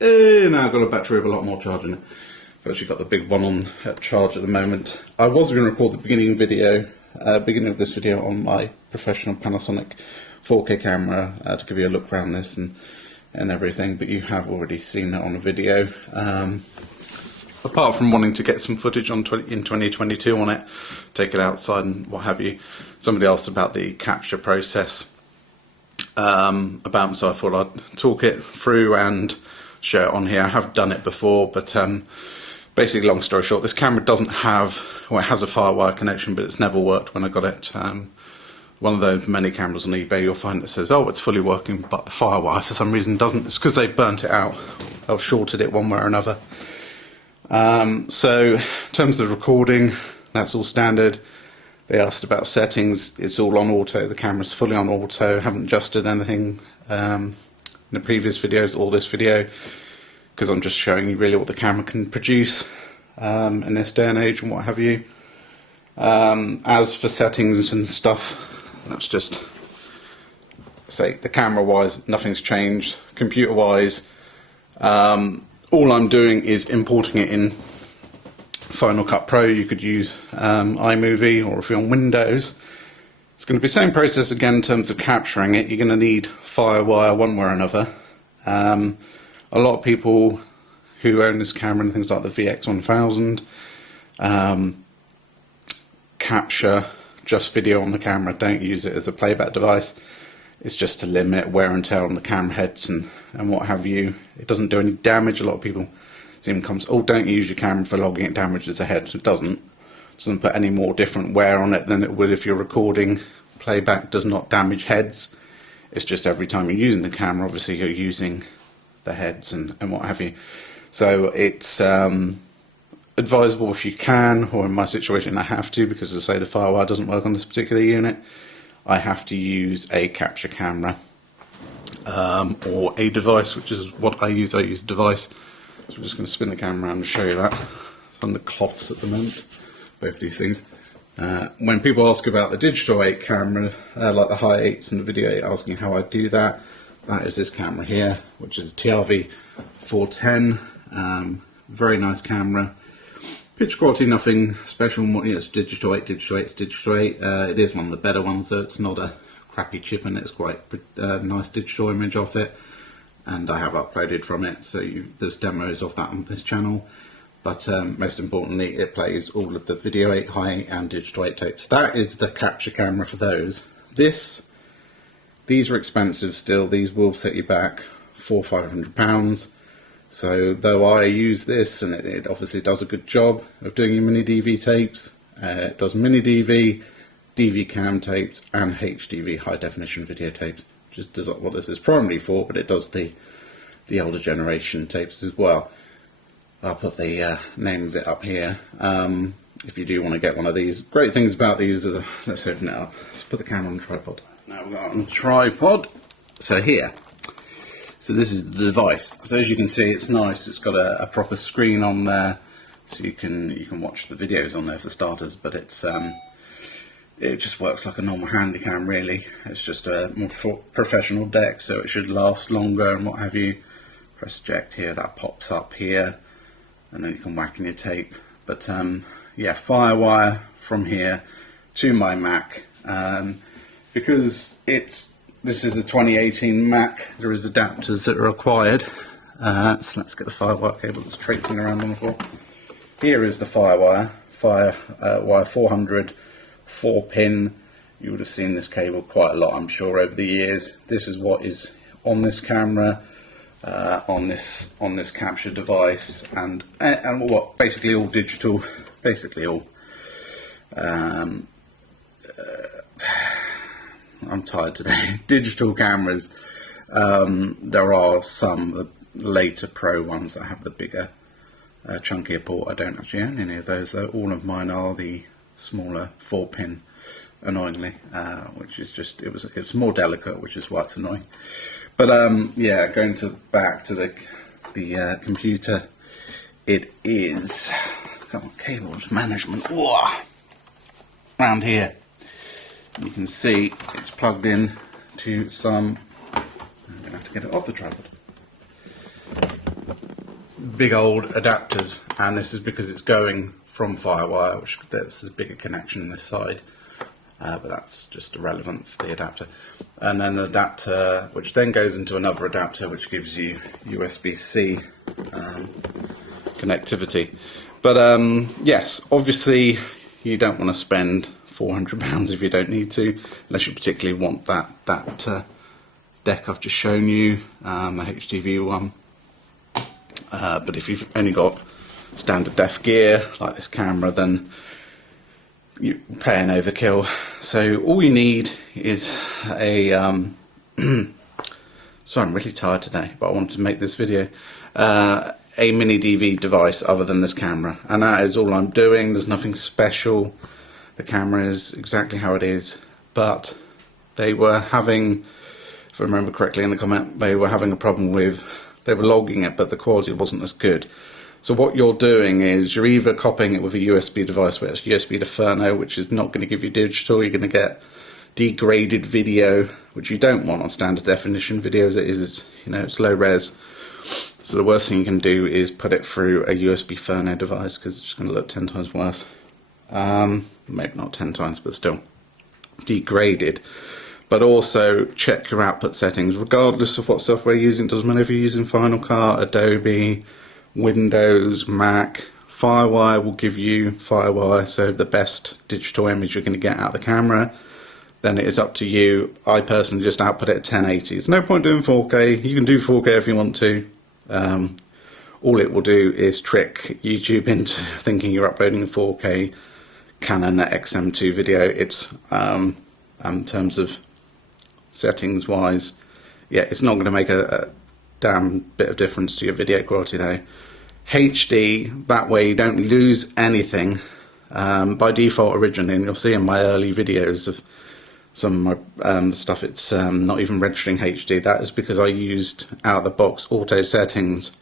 Now I've got a battery with a lot more charge in it. I've actually got the big one on charge at the moment. I was going to record the beginning of this video on my professional Panasonic 4K camera to give you a look around this and everything, but you have already seen it on a video. Apart from wanting to get some footage in 2022 on it, take it outside and what have you, somebody asked about the capture process, so I thought I'd talk it through and show it on here. I have done it before, but basically, long story short, this camera doesn't have, well, it has a FireWire connection, but it's never worked when I got it. One of those many cameras on eBay, you'll find that says, oh, it's fully working, but the FireWire for some reason doesn't. It's because they burnt it out or shorted it one way or another. So in terms of recording, that's all standard. They asked about settings. It's all on auto. The camera's fully on auto. Haven't adjusted anything in the previous videos or this video, because I'm just showing you really what the camera can produce in this day and age and what have you. As for settings and stuff, that's just, say, the camera wise, nothing's changed. Computer wise, all I'm doing is importing it in Final Cut Pro. You could use iMovie, or if you're on Windows, it's going to be the same process again in terms of capturing it. You're going to need FireWire one way or another. A lot of people who own this camera and things like the VX1000 capture just video on the camera, don't use it as a playback device. It's just to limit wear and tear on the camera heads and what have you. It doesn't do any damage. A lot of people seem to come, oh, don't use your camera for logging, it damages the head. It doesn't put any more different wear on it than it would if you're recording. Playback does not damage heads. It's just every time you're using the camera, obviously you're using the heads and what have you. So it's advisable if you can, or in my situation I have to, because as I say, the FireWire doesn't work on this particular unit. I have to use a capture camera or a device, which is what I use. I use a device. So we're just going to spin the camera around and show you that. It's on the cloths at the moment, both these things. When people ask about the digital 8 camera, like the high 8s and the video 8, asking how I do that, that is this camera here, which is a TRV 410. Very nice camera. Picture quality, nothing special. It's digital 8, it's digital 8. It is one of the better ones, though. It's not a crappy chip in it. It's quite nice digital image of it, and I have uploaded from it, so there's demos of that on this channel. But most importantly, it plays all of the video 8, high 8 and digital 8 tapes. That is the capture camera for those. These are expensive still. These will set you back £400–500. So though I use this, and it obviously does a good job of doing your mini DV tapes, it does mini DV, DV cam tapes and HDV, high definition video tapes, which is what this is primarily for, but it does the older generation tapes as well. I'll put the name of it up here if you do want to get one of these. Great things about these are, let's open it up. Let's put the camera on the tripod. Now we've got it on the tripod. So here. So this is the device. So as you can see, it's nice. It's got a proper screen on there, so you can watch the videos on there for starters. But it just works like a normal handycam, really. It's just a more professional deck, so it should last longer and what have you. Press eject here, that pops up here, and then you can whack in your tape. But yeah, FireWire from here to my Mac, because this is a 2018 Mac. There is adapters that are required. So let's get the FireWire cable that's traipsing around on the floor. Here is the FireWire 400 4-pin. You would have seen this cable quite a lot, I'm sure, over the years. This is what is on this camera, on this capture device, and what basically all digital, basically all. I'm tired today. Digital cameras. There are some later Pro ones that have the bigger, chunkier port. I don't actually own any of those though. All of mine are the smaller 4-pin, annoyingly, which is just it's more delicate, which is why it's annoying. But yeah, going back to the computer, it is, come on, cables management. Whoa, around here. You can see it's plugged in to some, I'm going to have to get it off the tripod. big old adapters, and this is because it's going from Firewire, which there's a bigger connection this side, but that's just irrelevant for the adapter. And then an adapter which then goes into another adapter which gives you USB-C connectivity. But yes, obviously you don't want to spend £400 if you don't need to, unless you particularly want that deck I've just shown you, the HTV one. But if you've only got standard def gear like this camera, then you're paying overkill. So all you need is a sorry, I'm really tired today, but I wanted to make this video. A mini DV device other than this camera, and that is all I'm doing. There's nothing special. The camera is exactly how it is, but they were having, if I remember correctly in the comment, they were having a problem with, they were logging it but the quality wasn't as good. So what you're doing is you're either copying it with a USB device where it's USB to Furno, which is not going to give you digital. You're going to get degraded video, which you don't want on standard definition videos. It is, you know, it's low res. So the worst thing you can do is put it through a USB Furno device, because it's just going to look 10 times worse. Maybe not 10 times, but still degraded. But also check your output settings, regardless of what software you're using. It doesn't matter if you're using Final Cut, Adobe, Windows, Mac. Firewire will give you Firewire, so the best digital image you're going to get out of the camera. Then it is up to you. I personally just output it at 1080. There's no point doing 4K. You can do 4K if you want to. All it will do is trick YouTube into thinking you're uploading a 4K Canon XM2 video. It's in terms of settings wise, yeah, it's not going to make a damn bit of difference to your video quality though. HD, that way you don't lose anything. By default originally, and you'll see in my early videos of some of my stuff, it's not even registering HD. That is because I used out of the box auto settings.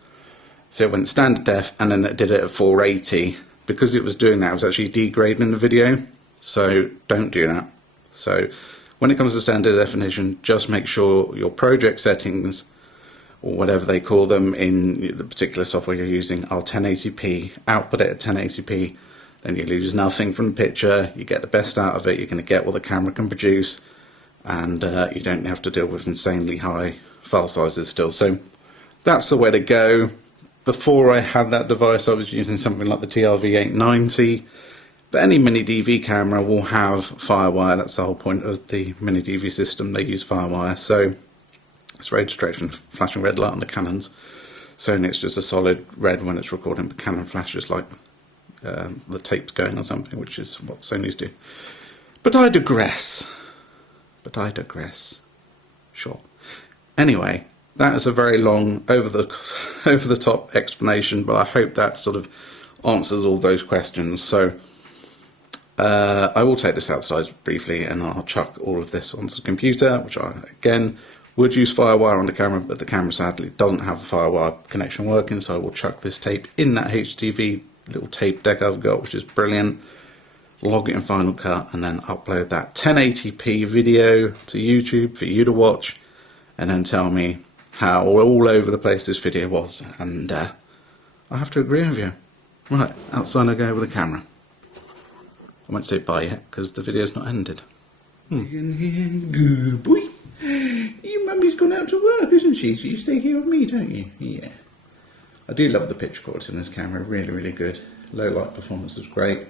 So it went standard def and then it did it at 480. Because it was doing that, it was actually degrading the video. So don't do that. So when it comes to standard definition, just make sure your project settings, or whatever they call them in the particular software you're using, are 1080p. Output it at 1080p. Then you lose nothing from the picture, you get the best out of it, you're going to get what the camera can produce, and you don't have to deal with insanely high file sizes still. So that's the way to go. Before I had that device, I was using something like the TRV-890, but any mini DV camera will have Firewire. That's the whole point of the mini DV system, they use Firewire. So it's very distracting, flashing red light on the Canons. Sony, it's just a solid red when it's recording, but Canon flashes like the tape's going or something, which is what Sony's do. But I digress. Sure. Anyway, that is a very long, over the top explanation, but I hope that sort of answers all those questions. So I will take this outside briefly and I'll chuck all of this onto the computer, which I again would use Firewire on the camera, but the camera sadly doesn't have a Firewire connection working, so I will chuck this tape in that HTV little tape deck I've got, which is brilliant, log it in Final Cut, and then upload that 1080p video to YouTube for you to watch, and then tell me how all over the place this video was. And I have to agree with you. Right, outside I go with the camera. I won't say bye yet because the video's not ended. Good boy. Your mummy's gone out to work, isn't she? So you stay here with me, don't you? Yeah. I do love the picture quality in this camera, really, really good. Low light performance is great.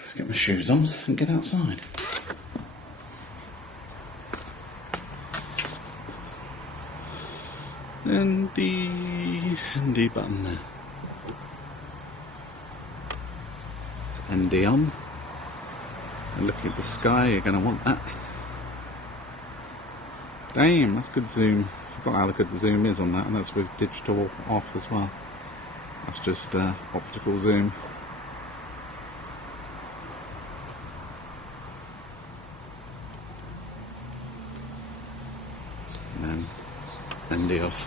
Let's get my shoes on and get outside. And the button there. It's ND on. And looking at the sky, you're going to want that. Damn, that's good zoom. Forgot how good the zoom is on that, and that's with digital off as well. That's just optical zoom. And then ND off.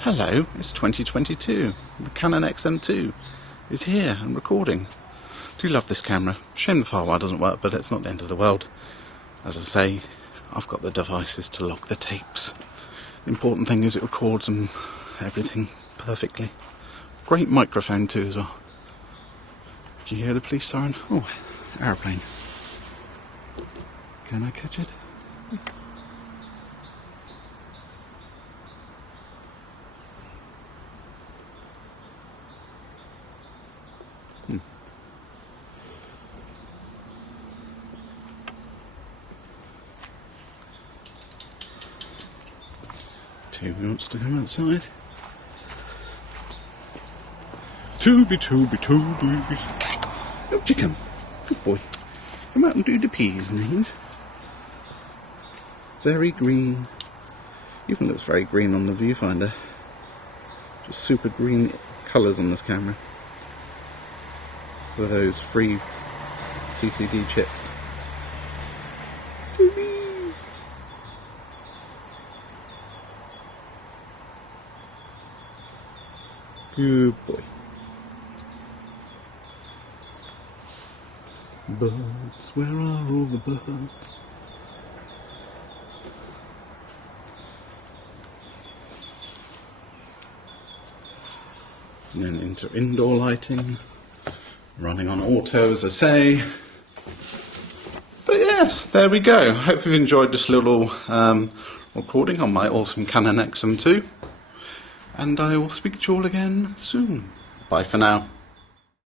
Hello, it's 2022. The Canon XM2 is here and recording. Do love this camera. Shame the Firewire doesn't work, but it's not the end of the world. As I say, I've got the devices to log the tapes. The important thing is it records and everything perfectly. Great microphone too as well. Do you hear the police siren? Oh, aeroplane. Can I catch it? Toby wants to come outside. Toby, Toby, Toby. Up you come. Good boy. Come out and do the peas and things. Very green. Even looks very green on the viewfinder. Just super green colours on this camera. With those free CCD chips. Good boy. Birds, where are all the birds? And then into indoor lighting, running on auto as I say. But yes, there we go. Hope you've enjoyed this little recording on my awesome Canon XM2. And I will speak to you all again soon. Bye for now.